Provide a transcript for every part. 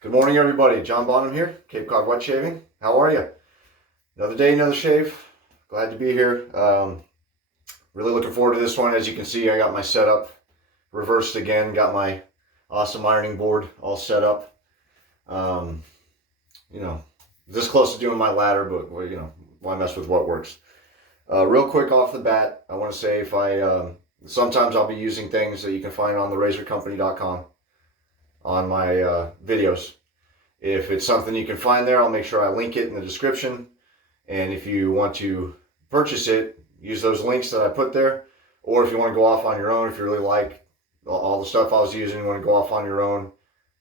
Good morning, everybody. John Bonham here, Cape Cod Wet Shaving. How are you? Another day, another shave. Glad to be here. Really looking forward to this one. As you can see, I got my setup reversed again. Got my awesome ironing board all set up. This close to doing my ladder, but why mess with what works? Real quick off the bat, I want to say sometimes I'll be using things that you can find on the razorcompany.com on my videos. If it's something you can find there, I'll make sure I link it in the description. And if you want to purchase it, use those links that I put there. Or if you want to go off on your own, if you really like all the stuff I was using, you want to go off on your own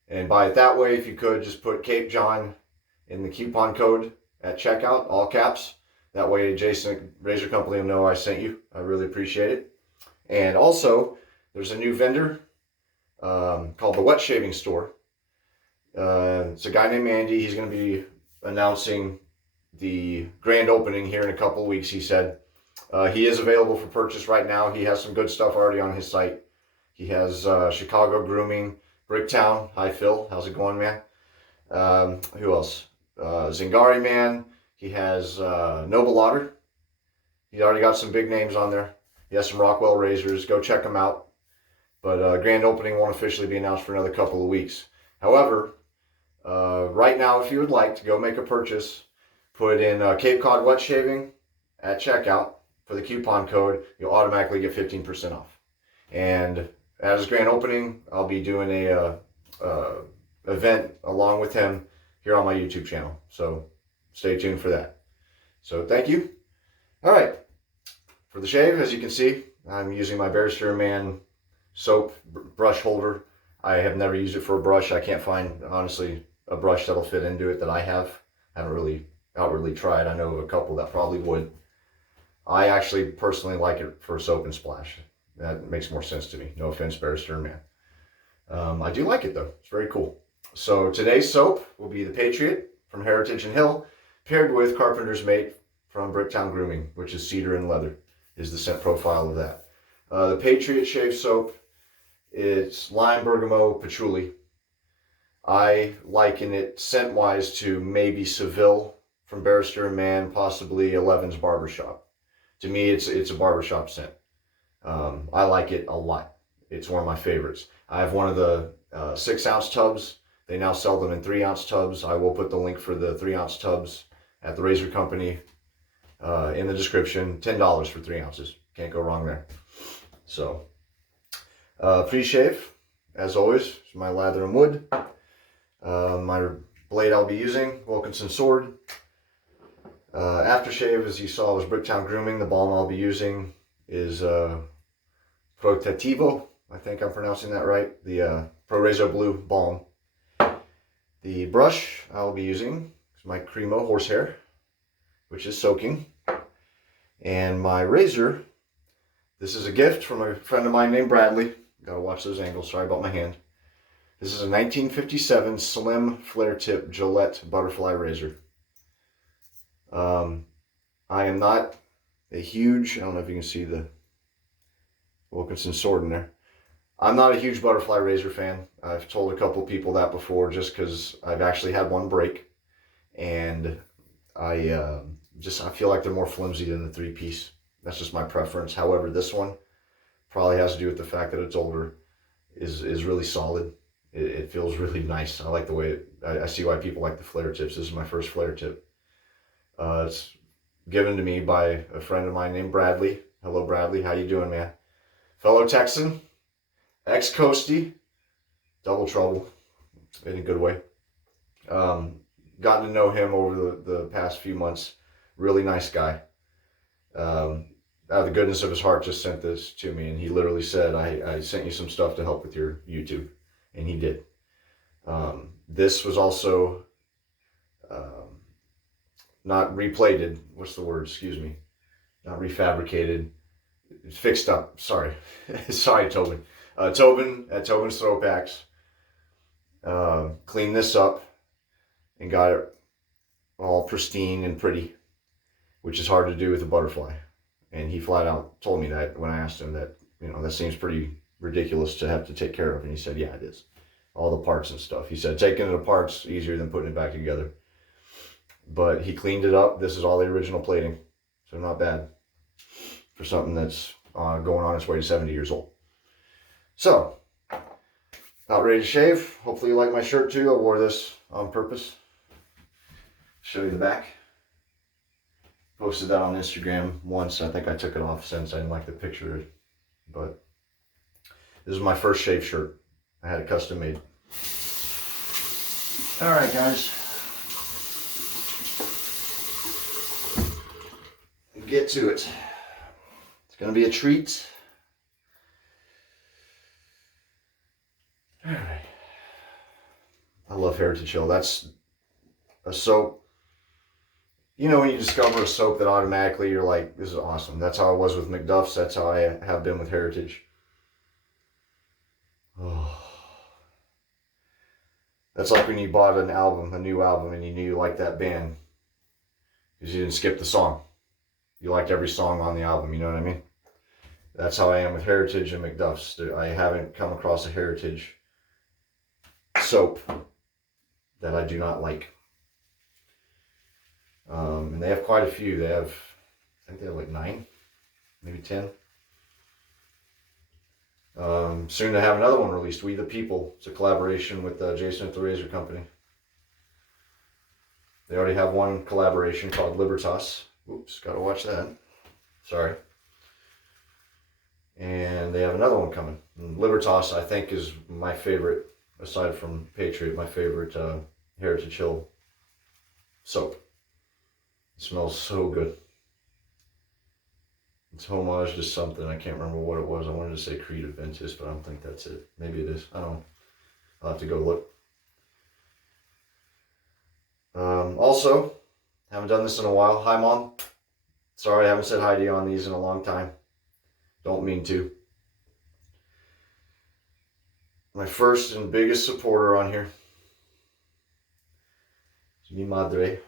and buy it that way, if you could, just put Cape John in the coupon code at checkout, all caps. That way Jason Razor Company will know I sent you. I really appreciate it. And also, there's a new vendor called the Wet Shaving Store. It's a guy named Andy. He's going to be announcing the grand opening here in a couple of weeks, he said. He is available for purchase right now. He has some good stuff already on his site. He has Chicago Grooming, Bricktown. Hi, Phil. How's it going, man? Who else? Zingari Man. He has Noble Otter. He's already got some big names on there. He has some Rockwell razors. Go check them out. But grand opening won't officially be announced for another couple of weeks. However, right now, if you would like to go make a purchase, put in Cape Cod Wet Shaving at checkout for the coupon code. You'll automatically get 15% off. And as grand opening, I'll be doing a event along with him here on my YouTube channel. So stay tuned for that. So thank you. All right. For the shave, as you can see, I'm using my Barrister Man soap brush holder. I have never used it for a brush. I can't find, honestly, a brush that'll fit into it that I have. I haven't really outwardly tried. I know of a couple that probably would. I actually personally like it for soap and splash. That makes more sense to me. No offense, Barrister Man. I do like it though. It's very cool. So today's soap will be the Patriot from Heritage and Hill, paired with Carpenter's Mate from Bricktown Grooming, which is cedar and leather, is the scent profile of that. The Patriot shave soap, it's lime, bergamot, patchouli. I liken it scent-wise to maybe Seville from Barrister and Man, possibly Eleven's Barbershop. To me, it's a barbershop scent. I like it a lot. It's one of my favorites. I have one of the 6-ounce tubs. They now sell them in 3-ounce tubs. I will put the link for the 3-ounce tubs at the Razor Company in the description. $10 for 3 ounces. Can't go wrong there. So, pre-shave, as always, is my lather and wood. My blade I'll be using, Wilkinson Sword. Aftershave, as you saw, was Bricktown Grooming. The balm I'll be using is Protetivo. I think I'm pronouncing that right. The Pro Razor Blue balm. The brush I'll be using is my Cremo horsehair, which is soaking. And my razor, this is a gift from a friend of mine named Bradley. Gotta watch those angles. Sorry about my hand. This is a 1957 slim flare tip Gillette butterfly razor. I am not a huge, I don't know if you can see the Wilkinson Sword in there. I'm not a huge butterfly razor fan. I've told a couple people that before just because I've actually had one break. And I feel like they're more flimsy than the 3-piece. That's just my preference. However, this one probably has to do with the fact that it's older, is really solid. It feels really nice. I like the way I see why people like the flare tips. This is my first flare tip. It's given to me by a friend of mine named Bradley. Hello, Bradley. How you doing, man? Fellow Texan, ex-Coastie, double trouble in a good way. Gotten to know him over the past few months. Really nice guy. Out of the goodness of his heart, just sent this to me, and he literally said, I sent you some stuff to help with your YouTube. And he did. This was also not replated. What's the word? Excuse me. Not refabricated. Fixed up. Sorry. Sorry, Tobin. Tobin at Tobin's Throwpacks cleaned this up and got it all pristine and pretty, which is hard to do with a butterfly. And he flat out told me that when I asked him that, that seems pretty ridiculous to have to take care of. And he said, yeah, it is. all the parts and stuff. He said taking it apart's easier than putting it back together. But he cleaned it up. This is all the original plating. So not bad for something that's going on its way to 70 years old. So, about ready to shave. Hopefully you like my shirt too. I wore this on purpose. Show you the back. Posted that on Instagram once. I think I took it off since I didn't like the picture. But this is my first shave shirt. I had it custom made. Alright guys. Get to it. It's going to be a treat. Alright. I love Heritage Hill. That's a soap. You know when you discover a soap that automatically you're like, this is awesome. That's how I was with McDuff's. That's how I have been with Heritage. Oh. That's like when you bought an album, a new album, and you knew you liked that band because you didn't skip the song. You liked every song on the album, you know what I mean? That's how I am with Heritage and McDuff's. I haven't come across a Heritage soap that I do not like. And they have quite a few. They have, I think they have like 9, maybe 10. Soon to have another one released, We the People. It's a collaboration with Jason at the Razor Company. They already have one collaboration called Libertas. Oops, gotta watch that. Sorry. And they have another one coming. And Libertas, I think, is my favorite, aside from Patriot, my favorite Heritage Hill soap. It smells so good. It's homage to something. I can't remember what it was. I wanted to say Creed Adventus, but I don't think that's it. Maybe it is. I don't know. I'll have to go look. Also, haven't done this in a while. Hi, Mom. Sorry, I haven't said hi to you on these in a long time. Don't mean to. My first and biggest supporter on here. Mi madre.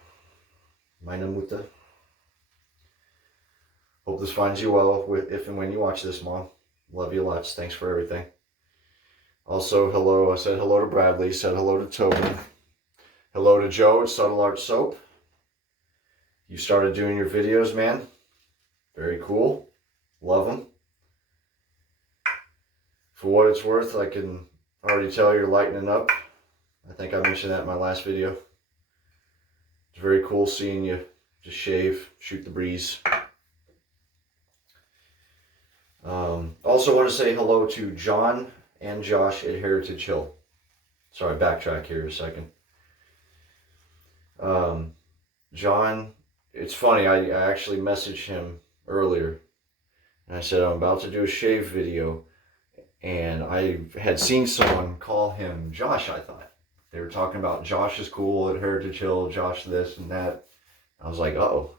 Meine Mutter. Hope this finds you well if and when you watch this, Mom. Love you lots. Thanks for everything. Also, hello. I said hello to Bradley. Said hello to Toby. Hello to Joe at Subtle Art Soap. You started doing your videos, man. Very cool. Love them. For what it's worth, I can already tell you're lightening up. I think I mentioned that in my last video. It's very cool seeing you just shave, shoot the breeze. Also want to say hello to John and Josh at Heritage Hill. Sorry, backtrack here a second. John, it's funny, I actually messaged him earlier. And I said, I'm about to do a shave video. And I had seen someone call him Josh, I thought. They were talking about Josh is cool at Heritage Hill, Josh this and that. I was like, uh-oh.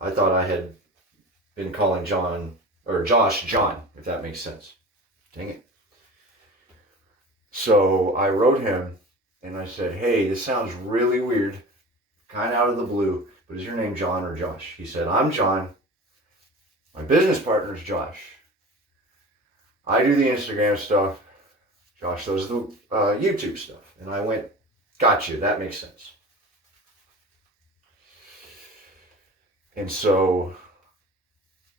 I thought I had been calling John, or Josh, John, if that makes sense. Dang it. So I wrote him and I said, hey, this sounds really weird, kind of out of the blue, but is your name John or Josh? He said, I'm John. My business partner is Josh. I do the Instagram stuff. Josh does the YouTube stuff. And I went, got you, that makes sense. And so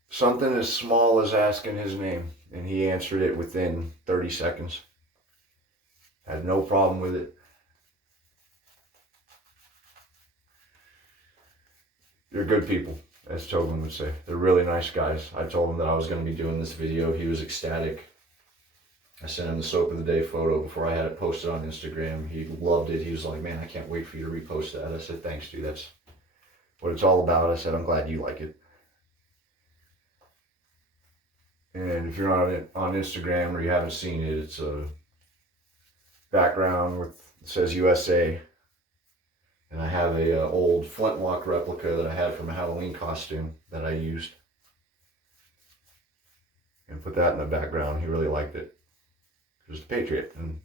something as small as asking his name, and he answered it within 30 seconds. Had no problem with it. You're good people, as Tobin would say. They're really nice guys. I told him that I was going to be doing this video. He was ecstatic. I sent him the soap of the day photo before I had it posted on Instagram. He loved it. He was like, man, I can't wait for you to repost that. I said, thanks, dude. That's what it's all about. I said, I'm glad you like it. And if you're on Instagram or you haven't seen it, it's a background with, it says USA. And I have a old flintlock replica that I had from a Halloween costume that I used. And put that in the background. He really liked it. It was the Patriot. And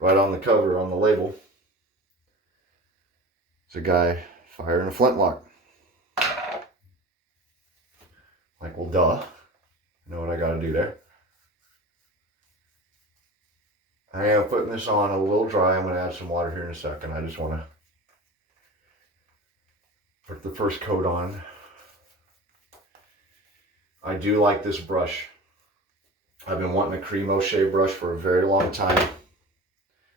right on the cover, on the label, it's a guy firing a flintlock. Like, well, duh. I know what I gotta do there. I am putting this on a little dry. I'm going to add some water here in a second. I just want to put the first coat on. I do like this brush. I've been wanting a Cremo shave brush for a very long time.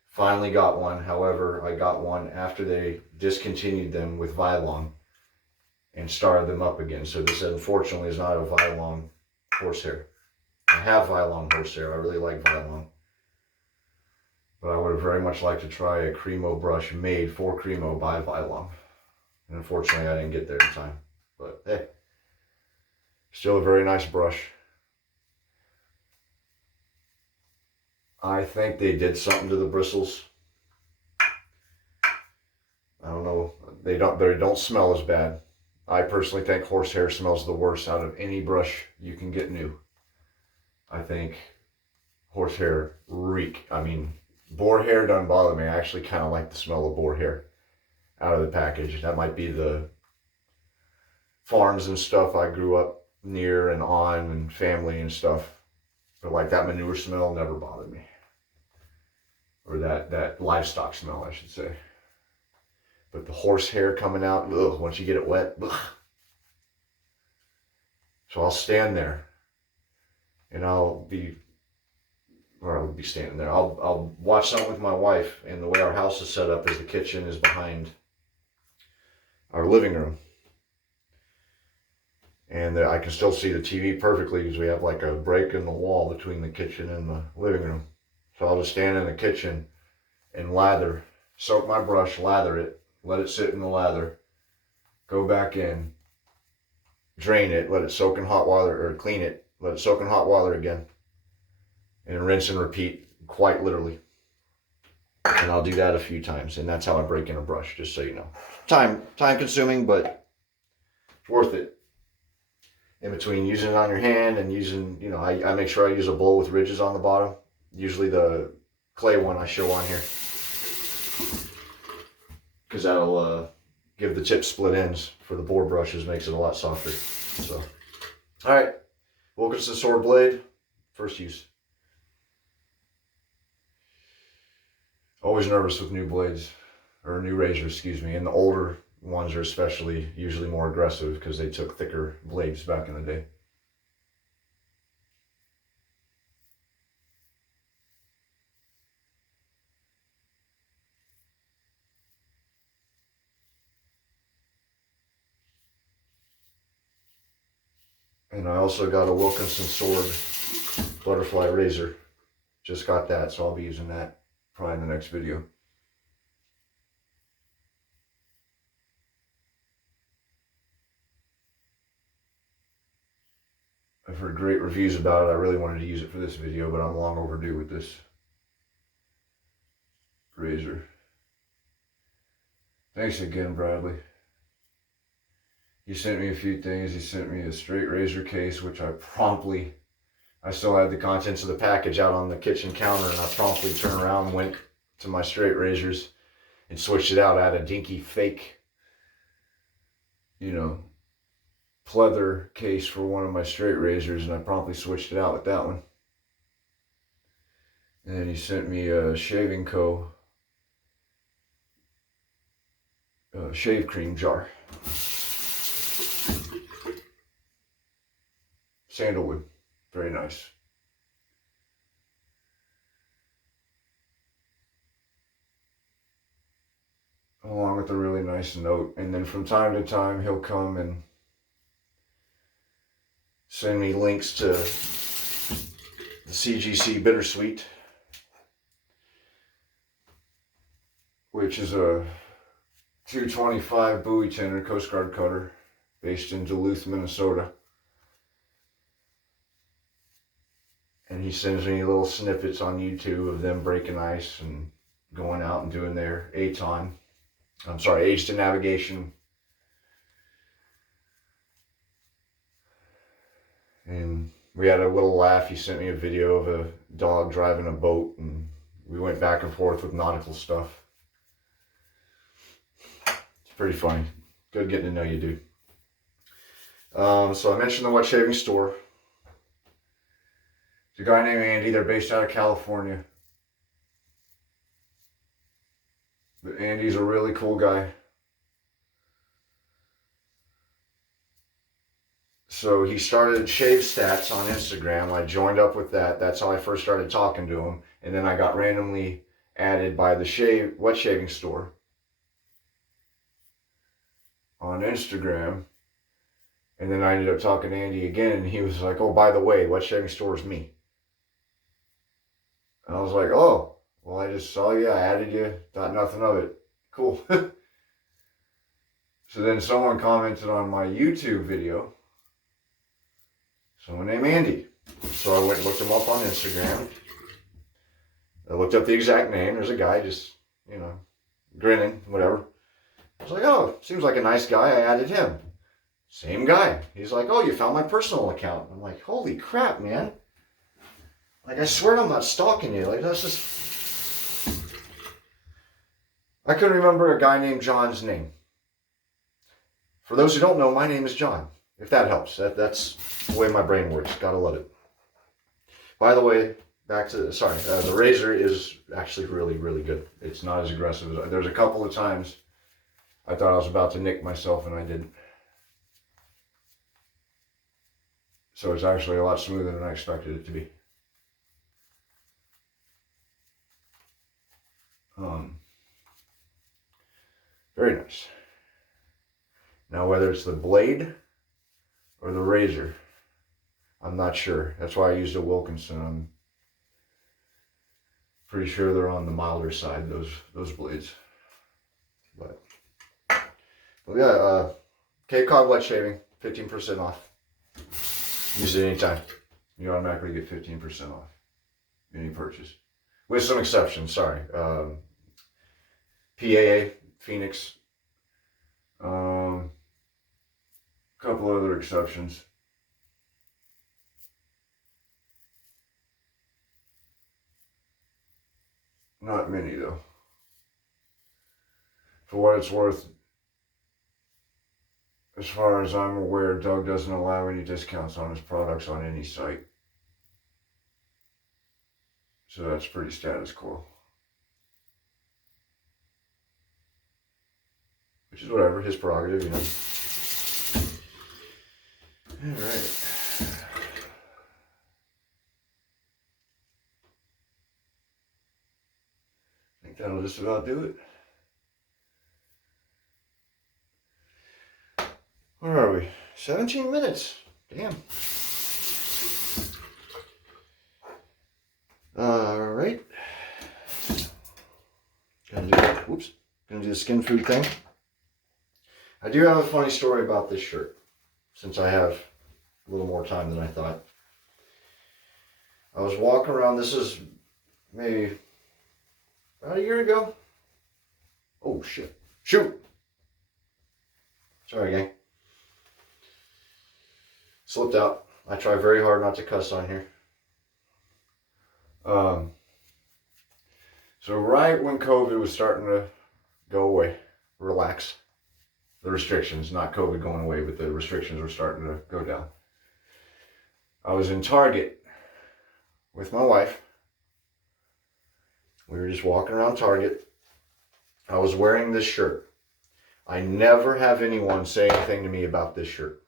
Finally got one. However, I got one after they discontinued them with Vylon and started them up again. So this unfortunately is not a Vylon horsehair. I have Vylon horsehair. I really like Vylon. But I would have very much liked to try a Cremo brush made for Cremo by Vylon. And unfortunately I didn't get there in time. But hey, still a very nice brush. I think they did something to the bristles. I don't know. They don't smell as bad. I personally think horsehair smells the worst out of any brush you can get new. I think horsehair reek. I mean, boar hair doesn't bother me. I actually kind of like the smell of boar hair out of the package. That might be the farms and stuff I grew up near and on, and family and stuff. But like that manure smell never bothered me. Or that livestock smell, I should say. But the horsehair coming out, ugh, once you get it wet, ugh. So I'll stand there, and I'll be standing there. I'll watch something with my wife, and the way our house is set up is the kitchen is behind our living room. And I can still see the TV perfectly because we have like a break in the wall between the kitchen and the living room. So I'll just stand in the kitchen and lather, soak my brush, lather it, let it sit in the lather, go back in, drain it, let it soak in hot water, or clean it, let it soak in hot water again, and rinse and repeat, quite literally. And I'll do that a few times, and that's how I break in a brush, just so you know. Time consuming, but it's worth it. In between using it on your hand and using, you know, I make sure I use a bowl with ridges on the bottom. Usually the clay one I show on here, because that'll give the tip split ends for the boar brushes, makes it a lot softer. So, all right, Wilkinson sword blade, first use. Always nervous with new blades, or new razors, excuse me, and the older ones are especially usually more aggressive because they took thicker blades back in the day. And I also got a Wilkinson sword butterfly razor. Just got that, so I'll be using that probably in the next video. I've heard great reviews about it. I really wanted to use it for this video, but I'm long overdue with this razor. Thanks again, Bradley. He sent me a few things. He sent me a straight razor case, which I still had the contents of the package out on the kitchen counter, and I promptly turned around and went to my straight razors and switched it out. I had a dinky fake, you know, pleather case for one of my straight razors, and I promptly switched it out with that one. And then he sent me a Shaving Co. Shave cream jar. Sandalwood, very nice. Along with a really nice note. And then from time to time, he'll come and send me links to the CGC Bittersweet, which is a 225 Bowie tender Coast Guard cutter based in Duluth, Minnesota. And he sends me little snippets on YouTube of them breaking ice and going out and doing their age to navigation. And we had a little laugh. He sent me a video of a dog driving a boat, and we went back and forth with nautical stuff. It's pretty funny. Good getting to know you, dude. So I mentioned the wet shaving store. It's a guy named Andy. They're based out of California. But Andy's a really cool guy. So he started Shave Stats on Instagram. I joined up with that. That's how I first started talking to him. And then I got randomly added by the wet shaving store on Instagram. And then I ended up talking to Andy again, and he was like, oh, by the way, wet shaving store is me. And I was like, oh, well, I just saw you, I added you, thought nothing of it. Cool. So then someone commented on my YouTube video, someone named Andy. So I went and looked him up on Instagram. I looked up the exact name. There's a guy just, grinning, whatever. I was like, oh, seems like a nice guy. I added him. Same guy. He's like, oh, you found my personal account. I'm like, holy crap, man. Like, I swear I'm not stalking you. Like, that's just... I couldn't remember a guy named John's name. For those who don't know, my name is John. If that helps. That's the way my brain works. Gotta love it. By the way, back to... the razor is actually really, really good. It's not as aggressive as... There's a couple of times I thought I was about to nick myself, and I didn't. So it's actually a lot smoother than I expected it to be. Very nice. Now whether it's the blade or the razor, I'm not sure. That's why I used a Wilkinson. I'm pretty sure they're on the milder side, those blades. But yeah, Cape Cod wet shaving, 15% off. Use it anytime. You automatically get 15% off any purchase. With some exceptions, sorry. PAA, Phoenix. Couple other exceptions. Not many though. For what it's worth, as far as I'm aware, Doug doesn't allow any discounts on his products on any site. So that's pretty status quo. Which is whatever, his prerogative, Alright. I think that'll just about do it. Where are we? 17 minutes. Damn. Alright. Gonna do the skin food thing. I do have a funny story about this shirt, since I have a little more time than I thought. I was walking around, this is maybe about a year ago. Oh shit. Shoot! Sorry, gang. Slipped out. I try very hard not to cuss on here. So right when COVID was starting to go away, relax. The restrictions, not COVID going away, but the restrictions were starting to go down. I was in Target with my wife. We were just walking around Target. I was wearing this shirt. I never have anyone say anything to me about this shirt.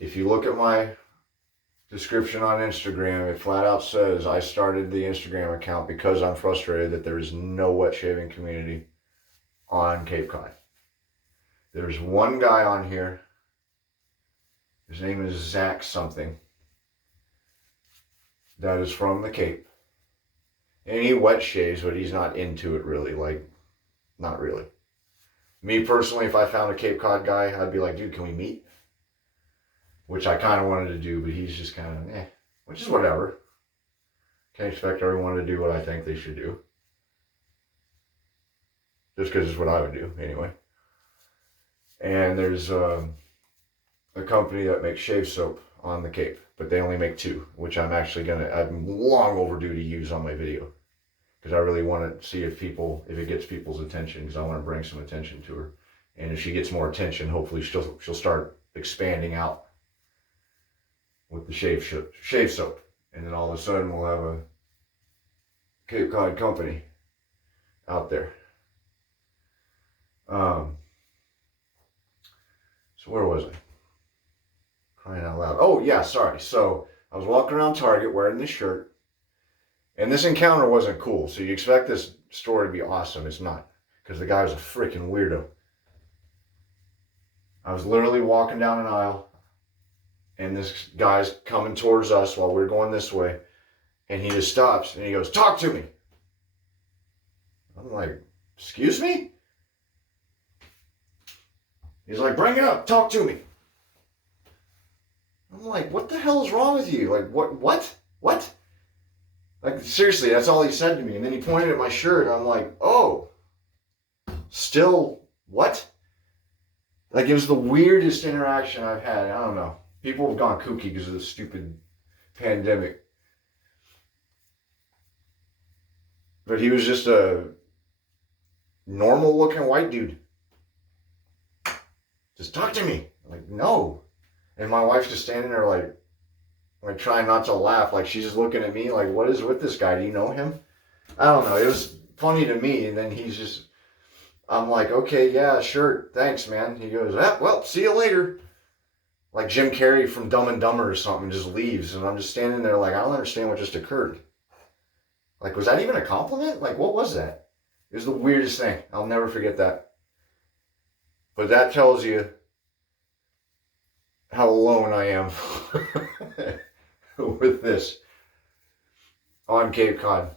If you look at my description on Instagram, it flat out says I started the Instagram account because I'm frustrated that there is no wet shaving community on Cape Cod. There's one guy on here. His name is Zach something. That is from the Cape. And he wet shaves, but he's not into it really. Like, not really. Me personally, if I found a Cape Cod guy, I'd be like, dude, can we meet? Which I kind of wanted to do, but he's just kind of, which is whatever. Can't expect everyone to do what I think they should do. Just because it's what I would do, anyway. And there's a company that makes shave soap on the Cape, but they only make 2, which I'm long overdue to use on my video. Because I really want to see if it gets people's attention, because I want to bring some attention to her. And if she gets more attention, hopefully she'll start expanding out with the shave soap. And then all of a sudden we'll have a Cape Cod company out there. So where was I? Crying out loud. Oh, yeah, sorry. So I was walking around Target wearing this shirt, and this encounter wasn't cool. So you expect this store to be awesome. It's not, because the guy was a freaking weirdo. I was literally walking down an aisle, and this guy's coming towards us while we're going this way, and he just stops, and he goes, "Talk to me." I'm like, "Excuse me?" He's like, "Bring it up, talk to me." I'm like, "What the hell is wrong with you? Like, what? Like, seriously, that's all he said to me. And then he pointed at my shirt, and I'm like, "Oh, still what?" Like, it was the weirdest interaction I've had. I don't know. People have gone kooky because of this stupid pandemic. But he was just a normal looking white dude. "Just talk to me." I'm like, "No." And my wife's just standing there like trying not to laugh. Like, she's just looking at me like, "What is with this guy? Do you know him?" I don't know. It was funny to me. And then I'm like, "Okay, yeah, sure. Thanks, man." He goes, "Well, see you later." Like Jim Carrey from Dumb and Dumber or something, just leaves. And I'm just standing there like, I don't understand what just occurred. Like, was that even a compliment? Like, what was that? It was the weirdest thing. I'll never forget that. But that tells you how alone I am with this on Cape Cod.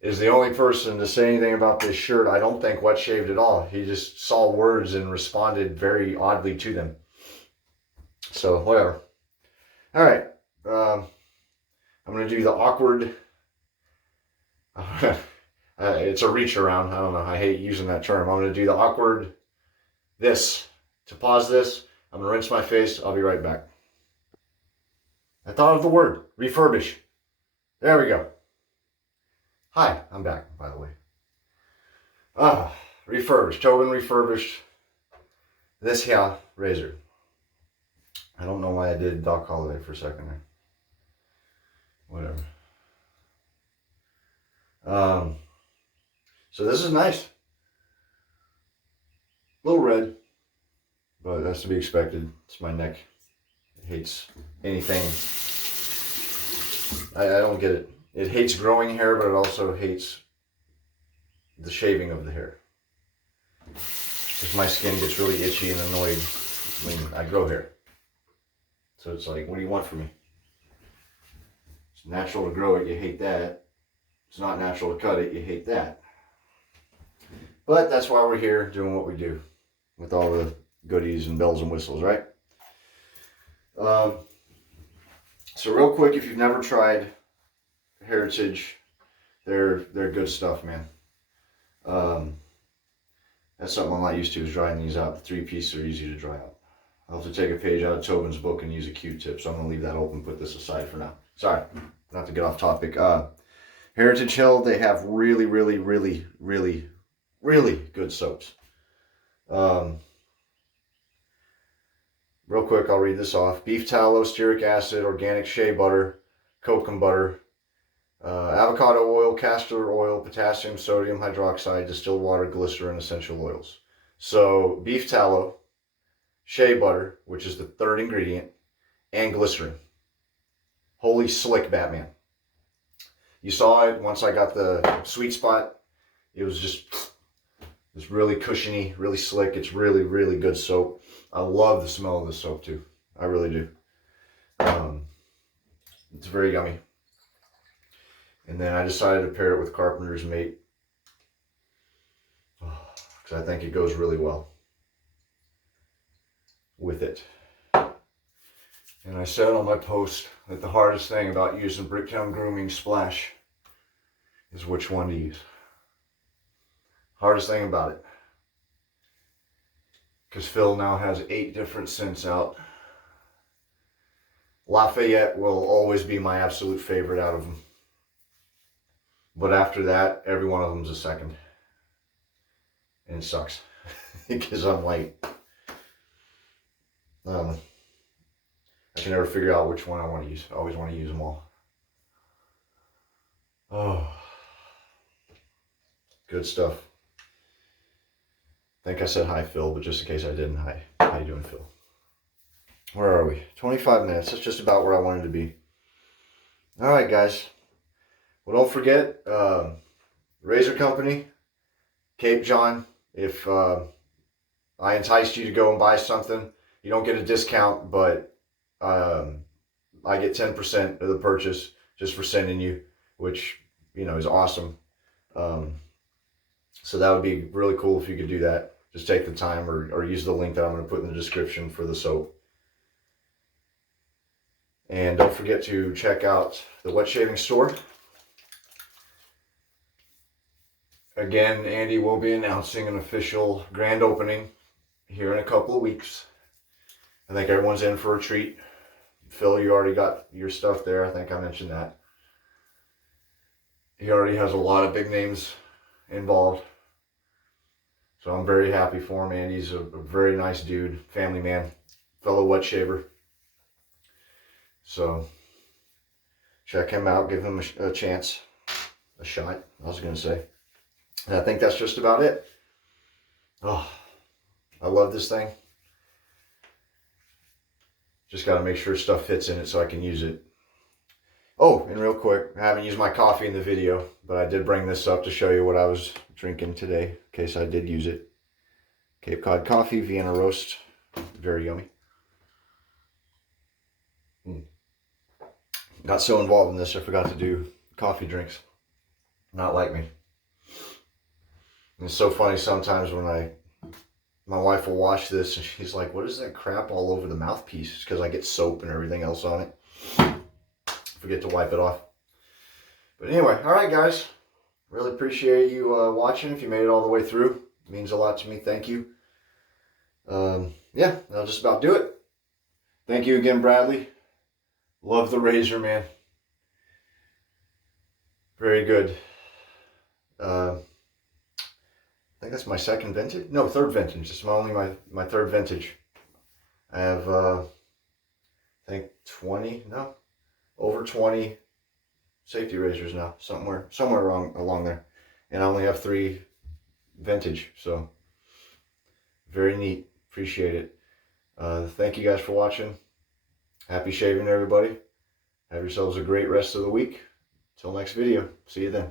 Is the only person to say anything about this shirt, I don't think, wet shaved at all. He just saw words and responded very oddly to them. So, whatever. All right. I'm going to do the awkward... it's a reach around. I don't know. I hate using that term. I'm going to do the awkward... To pause this, I'm going to rinse my face. I'll be right back. I thought of the word. Refurbish. There we go. Hi, I'm back, by the way. Refurbished. Tobin refurbished this here razor. I don't know why I did Doc Holliday for a second there. Whatever. So this is nice. A little red, but that's to be expected. It's my neck. It hates anything. I don't get it. It hates growing hair, but it also hates the shaving of the hair. Because my skin gets really itchy and annoyed when I grow hair. So it's like, what do you want from me? It's natural to grow it, you hate that. It's not natural to cut it, you hate that. But that's why we're here doing what we do. With all the goodies and bells and whistles, right? So real quick, if you've never tried Heritage, they're good stuff, man. That's something I'm not used to, is drying these out. The 3-piece are easy to dry out. I'll have to take a page out of Tobin's book and use a Q-tip, so I'm going to leave that open, put this aside for now. Sorry, not to get off topic. Heritage Hill, they have really, really, really, really, really good soaps. Real quick, I'll read this off. Beef tallow, stearic acid, organic shea butter, kokum butter, avocado oil, castor oil, potassium, sodium hydroxide, distilled water, glycerin, essential oils. So beef tallow, shea butter, which is the third ingredient, and glycerin. Holy slick, Batman. You saw it once I got the sweet spot. It was just... It's really cushiony, really slick. It's really, really good soap. I love the smell of this soap too. I really do. It's very yummy. And then I decided to pair it with Carpenter's Mate. Because I think it goes really well with it. And I said on my post that the hardest thing about using Bricktown Grooming Splash is which one to use. Hardest thing about it. Because Phil now has 8 different scents out. Lafayette will always be my absolute favorite out of them. But after that, every one of them is a second. And it sucks. Because I'm like... I can never figure out which one I want to use. I always want to use them all. Oh. Good stuff. think I said hi, Phil, but just in case I didn't, hi. How you doing, Phil? Where are we? 25 minutes. That's just about where I wanted to be. All right, guys. Well, don't forget, Razor Company, Cape John. If I enticed you to go and buy something, you don't get a discount, but I get 10% of the purchase just for sending you, which, you know, is awesome. So that would be really cool if you could do that. Just take the time or use the link that I'm going to put in the description for the soap. And don't forget to check out the wet shaving store. Again, Andy will be announcing an official grand opening here in a couple of weeks. I think everyone's in for a treat. Phil, you already got your stuff there. I think I mentioned that. He already has a lot of big names involved. So I'm very happy for him. Andy's a very nice dude, family man, fellow wet shaver. So check him out, give him a chance, a shot, I was going to say. And I think that's just about it. Oh, I love this thing. Just got to make sure stuff fits in it so I can use it. Oh, and real quick, I haven't used my coffee in the video, but I did bring this up to show you what I was drinking today, in case I did use it. Cape Cod coffee, Vienna roast, very yummy. Got so involved in this, I forgot to do coffee drinks. Not like me. And it's so funny sometimes when my wife will watch this and she's like, what is that crap all over the mouthpiece? It's because I get soap and everything else on it. Forget to wipe it off. But anyway, all right, guys. Really appreciate you watching. If you made it all the way through, it means a lot to me. Thank you. Yeah, that'll just about do it. Thank you again, Bradley. Love the razor, man. Very good. I think that's my second vintage. No, third vintage. It's only my third vintage. I have, I think 20, no, over 20 safety razors now, somewhere along there. And I only have 3 vintage, so very neat. Appreciate it. Thank you guys for watching. Happy shaving, everybody. Have yourselves a great rest of the week. Till next video. See you then.